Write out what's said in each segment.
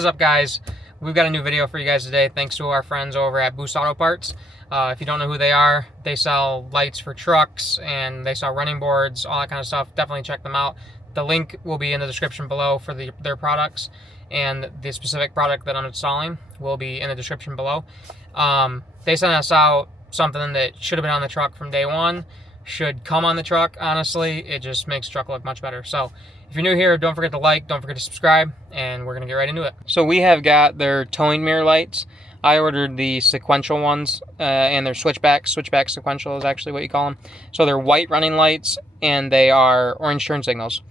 is up, guys? We've got a new video for you guys today thanks to our friends over at Boost Auto Parts. If you don't know who they are, they sell lights for trucks and they sell running boards, all that kind of stuff. Definitely check them out. The link will be in the description below for their products, and the specific product that I'm installing will be in the description below. They sent us out something that should have been on the truck from day one, should come on the truck. Honestly, it just makes the truck look much better. So if you're new here, don't forget to like, don't forget to subscribe, and we're gonna get right into it. So we have got their towing mirror lights. I ordered the sequential ones, and they're switchback sequential is actually what you call them. So they're white running lights and they are orange turn signals.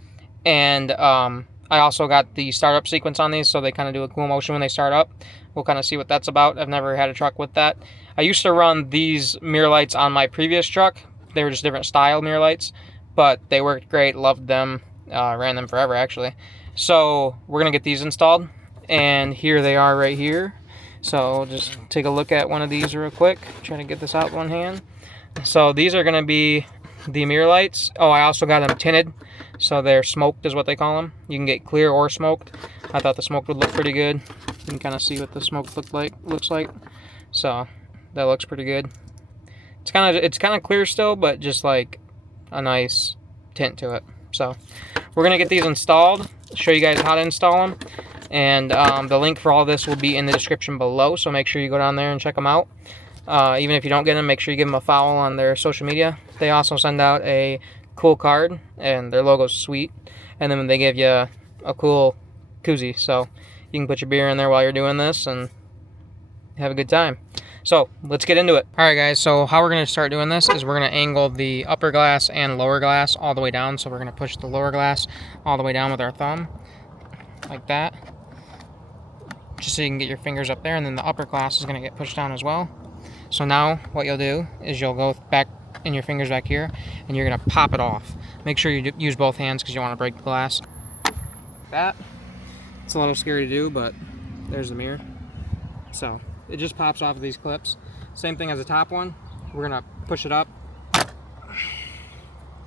And I also got the startup sequence on these, so they kind of do a cool motion when they start up. We'll kind of see what that's about. I've never had a truck with that. I used to run these mirror lights on my previous truck. They were just different style mirror lights, but they worked great, loved them, ran them forever actually. So we're gonna get these installed, and here they are right here. So just take a look at one of these real quick. Trying to get this out with one hand. So these are gonna be the mirror lights. Oh, I also got them tinted, so they're smoked is what they call them. You can get clear or smoked. I thought the smoked would look pretty good. You can kind of see what the smoke looks like. So that looks pretty good. It's kind of clear still, but just like a nice tint to it. So we're gonna get these installed, show you guys how to install them, and the link for all this will be in the description below, so make sure you go down there and check them out. Even if you don't get them, make sure you give them a follow on their social media. They also send out a cool card, and their logo's sweet, and then they give you a cool koozie, so you can put your beer in there while you're doing this and have a good time. So let's get into it. All right, guys, so how we're going to start doing this is we're going to angle the upper glass and lower glass all the way down. So we're going to push the lower glass all the way down with our thumb, like that, just so you can get your fingers up there, and then the upper glass is going to get pushed down as well. So now what you'll do is you'll go back in your fingers back here, and you're going to pop it off. Make sure you use both hands because you want to break the glass. Like that. It's a little scary to do, but there's the mirror. So it just pops off of these clips. Same thing as the top one. We're gonna push it up.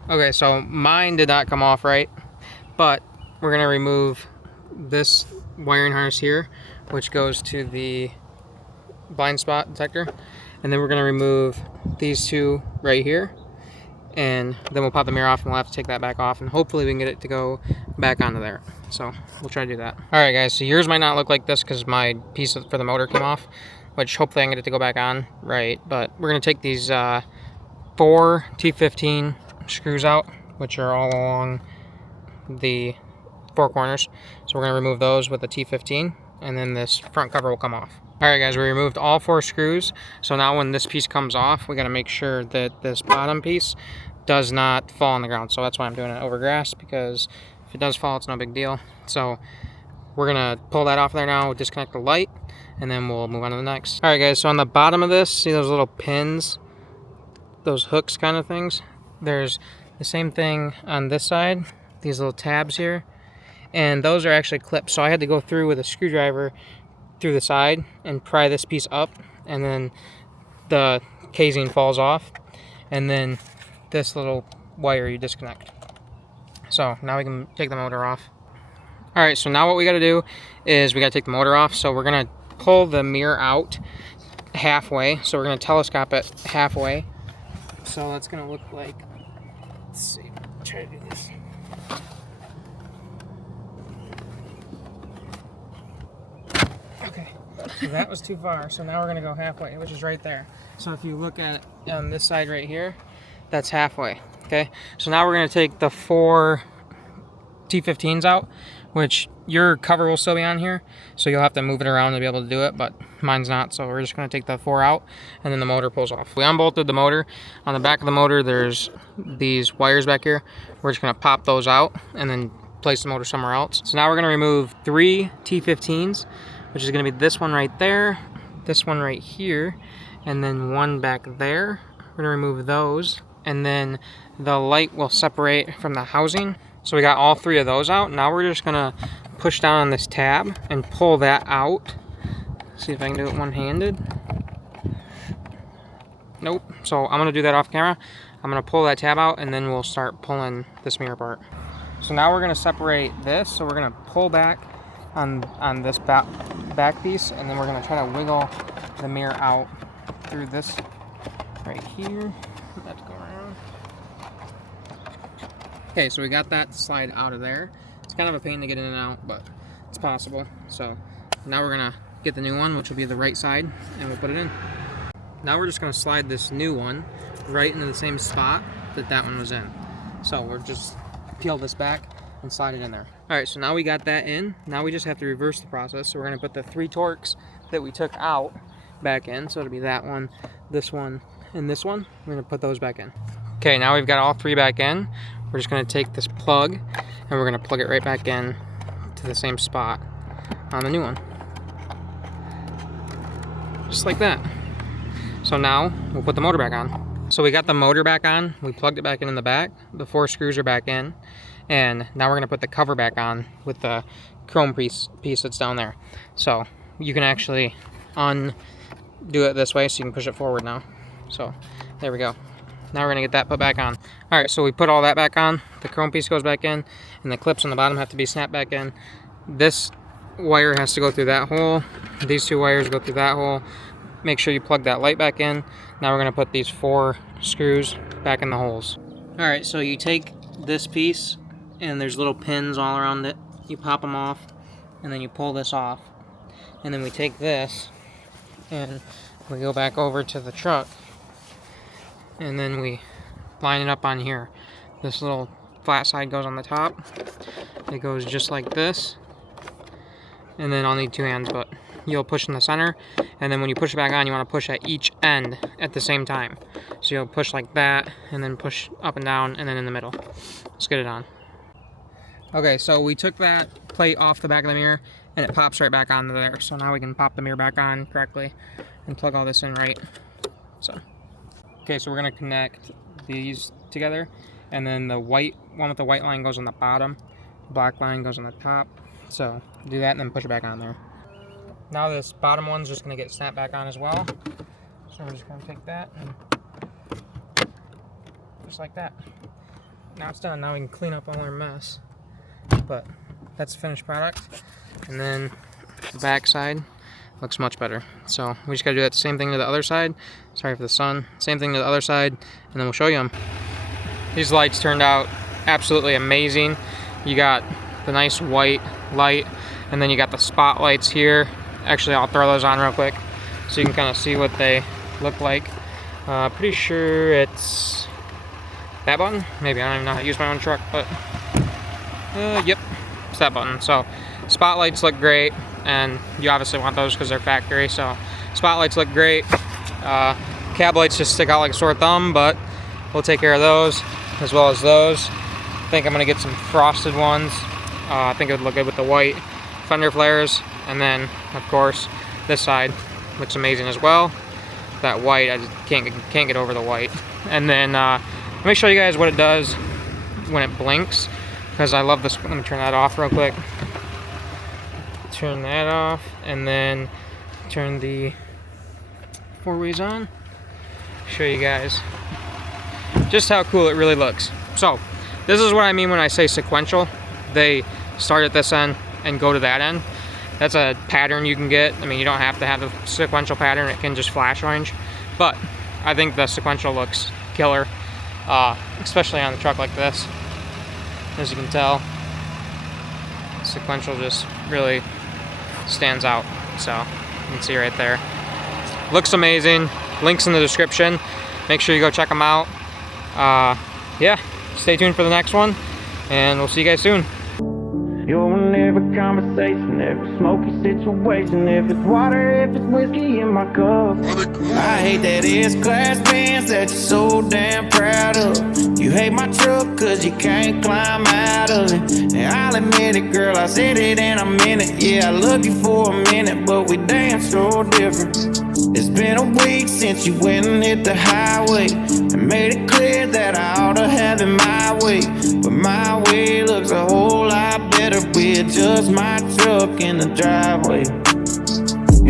Okay, so mine did not come off right, but we're gonna remove this wiring harness here, which goes to the blind spot detector, and then we're gonna remove these two right here, and then we'll pop the mirror off, and we'll have to take that back off, and hopefully we can get it to go back onto there. So we'll try to do that. All right, guys, so yours might not look like this because my piece for the motor came off, which hopefully I can get it to go back on right. But we're gonna take these 4 T15 screws out, which are all along the 4 corners. So we're gonna remove those with a T15, and then this front cover will come off. All right, guys, we removed all 4 screws. So now when this piece comes off, we gotta make sure that this bottom piece does not fall on the ground. So that's why I'm doing it over grass, because if it does fall, it's no big deal. So we're gonna pull that off there now, disconnect the light, and then we'll move on to the next. All right, guys, so on the bottom of this, see those little pins, those hooks kind of things? There's the same thing on this side, these little tabs here, and those are actually clips. So I had to go through with a screwdriver through the side and pry this piece up, and then the casing falls off, and then this little wire you disconnect. So now we can take the motor off. All right, so now what we got to do is we got to take the motor off. So we're going to pull the mirror out halfway. So we're going to telescope it halfway. So that's going to look like, let's see, try to do this. Okay, so that was too far. So now we're going to go halfway, which is right there. So if you look at it on this side right here, that's halfway. Okay, so now we're going to take the 4 T15s out, which your cover will still be on here, so you'll have to move it around to be able to do it, but mine's not, so we're just going to take the 4 out, and then the motor pulls off. We unbolted the motor. On the back of the motor, there's these wires back here. We're just going to pop those out and then place the motor somewhere else. So now we're going to remove 3 T15s, which is going to be this one right there, this one right here, and then one back there. We're going to remove those, and then the light will separate from the housing. So we got all 3 of those out. Now we're just gonna push down on this tab and pull that out. See if I can do it one-handed. Nope. So I'm gonna do that off camera. I'm gonna pull that tab out, and then we'll start pulling this mirror apart. So now we're gonna separate this. So we're gonna pull back on this back piece, and then we're gonna try to wiggle the mirror out through this right here. Let's go around. Okay, so we got that slide out of there. It's kind of a pain to get in and out, but it's possible. So now we're gonna get the new one, which will be the right side, and we'll put it in. Now we're just gonna slide this new one right into the same spot that one was in. So we're just peel this back and slide it in there. All right, so now we got that in. Now we just have to reverse the process. So we're gonna put the 3 Torx that we took out back in. So it'll be that one, this one, and this one. We're gonna put those back in. Okay, now we've got all 3 back in. We're just gonna take this plug and we're gonna plug it right back in to the same spot on the new one. Just like that. So now we'll put the motor back on. So we got the motor back on. We plugged it back in the back. The 4 screws are back in. And now we're gonna put the cover back on with the chrome piece that's down there. So you can actually undo it this way, so you can push it forward now. So there we go. Now we're gonna get that put back on. All right, so we put all that back on. The chrome piece goes back in, and the clips on the bottom have to be snapped back in. This wire has to go through that hole. These 2 wires go through that hole. Make sure you plug that light back in. Now we're gonna put these 4 screws back in the holes. All right, so you take this piece, and there's little pins all around it. You pop them off, and then you pull this off. And then we take this, and we go back over to the truck, and then we line it up on here. This little flat side goes on the top. It goes just like this. And then I'll need 2 hands, but you'll push in the center. And then when you push it back on, you want to push at each end at the same time. So you'll push like that, and then push up and down, and then in the middle. Let's get it on. Okay, so we took that plate off the back of the mirror, and it pops right back onto there. So now we can pop the mirror back on correctly and plug all this in right. So, okay, so we're gonna connect these together, and then the white one with the white line goes on the bottom, the black line goes on the top. So do that and then push it back on there. Now this bottom one's just gonna get snapped back on as well. So we're just gonna take that and just like that. Now it's done. Now we can clean up all our mess. But that's the finished product. And then the back side looks much better. So we just gotta do that same thing to the other side. Sorry for the sun. Same thing to the other side, and then we'll show you them. These lights turned out absolutely amazing. You got the nice white light, and then you got the spotlights here. Actually, I'll throw those on real quick so you can kind of see what they look like. Pretty sure it's that button. Maybe, I don't even know how to use my own truck, but yep, it's that button. So spotlights look great, and you obviously want those because they're factory. So spotlights look great. Cab lights just stick out like a sore thumb, but we'll take care of those as well as those. I think I'm gonna get some frosted ones. I think it would look good with the white fender flares. And then, of course, this side looks amazing as well. That white, I just can't get over the white. And then let me show you guys what it does when it blinks, because I love this. Let me turn that off real quick. Turn that off, and then turn the 4 ways on. Show you guys just how cool it really looks. So this is what I mean when I say sequential. They start at this end and go to that end. That's a pattern you can get. I mean, you don't have to have the sequential pattern. It can just flash orange. But I think the sequential looks killer, especially on a truck like this. As you can tell, sequential just really stands out. So you can see right there. Looks amazing. Links in the description. Make sure you go check them out. Yeah, stay tuned for the next one, and we'll see you guys soon. You're in every conversation, every smoky situation. If it's water, if it's whiskey in my cup. I hate that S-Class Benz that you're so damn proud of. You hate my truck cause you can't climb out of it. And I'll admit it, girl, I said it and I meant it. Yeah, I love you for a minute, but we damn so different. It's been a week since you went and hit the highway and made it clear that I ought to have it my way. But my way looks a whole lot better with just my truck in the driveway.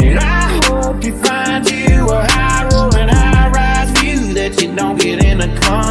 And I hope you find you a high rolling, high rise view that you don't get in a car.